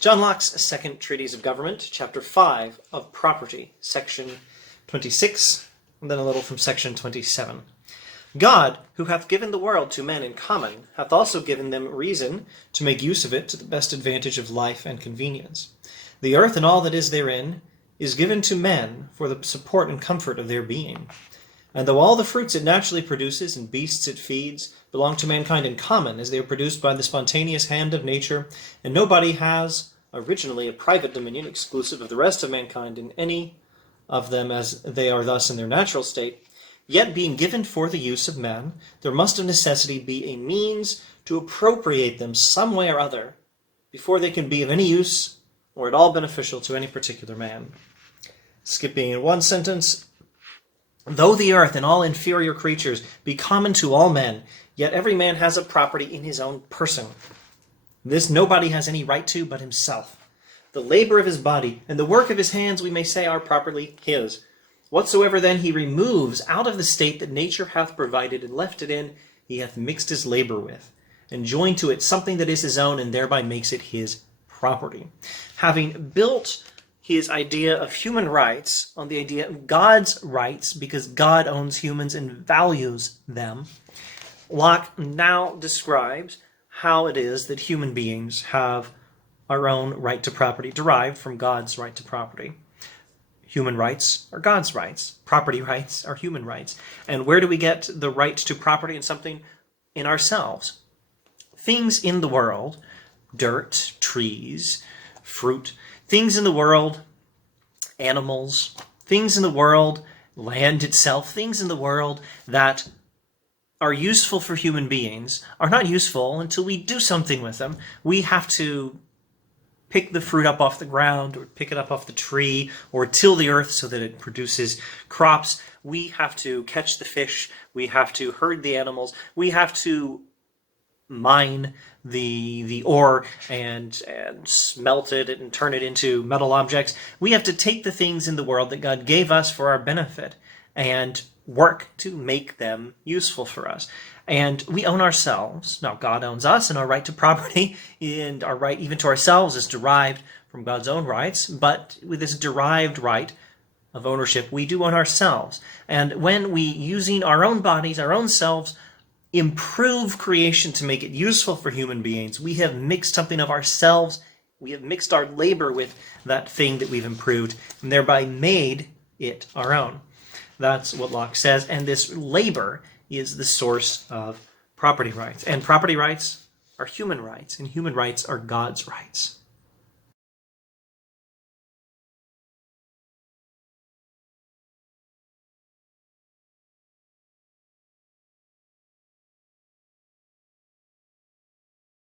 John Locke's Second Treatise of Government, Chapter 5 of Property, Section 26, and then a little from Section 27. God, who hath given the world to men in common, hath also given them reason to make use of it to the best advantage of life and convenience. The earth and all that is therein is given to men for the support and comfort of their being. And though all the fruits it naturally produces and beasts it feeds belong to mankind in common, as they are produced by the spontaneous hand of nature, and nobody has originally a private dominion exclusive of the rest of mankind in any of them as they are thus in their natural state, yet being given for the use of men, there must of necessity be a means to appropriate them some way or other before they can be of any use or at all beneficial to any particular man. Skipping in one sentence, though the earth and all inferior creatures be common to all men, yet every man has a property in his own person. This nobody has any right to but himself. The labor of his body and the work of his hands, we may say, are properly his. Whatsoever then he removes out of the state that nature hath provided and left it in, he hath mixed his labor with, and joined to it something that is his own, and thereby makes it his property. Having built his idea of human rights on the idea of God's rights, because God owns humans and values them, Locke now describes how it is that human beings have our own right to property, derived from God's right to property. Human rights are God's rights. Property rights are human rights. And where do we get the right to property in something? In ourselves. Things in the world, dirt, trees, fruit, things in the world, animals, things in the world, land itself, things in the world that are useful for human beings are not useful until we do something with them. We have to pick the fruit up off the ground, or pick it up off the tree, or till the earth so that it produces crops. We have to catch the fish. We have to herd the animals. We have to mine the ore and smelt it and turn it into metal objects. We have to take the things in the world that God gave us for our benefit and work to make them useful for us. And we own ourselves. Now, God owns us, and our right to property and our right even to ourselves is derived from God's own rights. But with this derived right of ownership, we do own ourselves. And when we, using our own bodies, our own selves, improve creation to make it useful for human beings, we have mixed something of ourselves. We have mixed our labor with that thing that we've improved, and thereby made it our own. That's what Locke says, and this labor is the source of property rights. And property rights are human rights, and human rights are God's rights.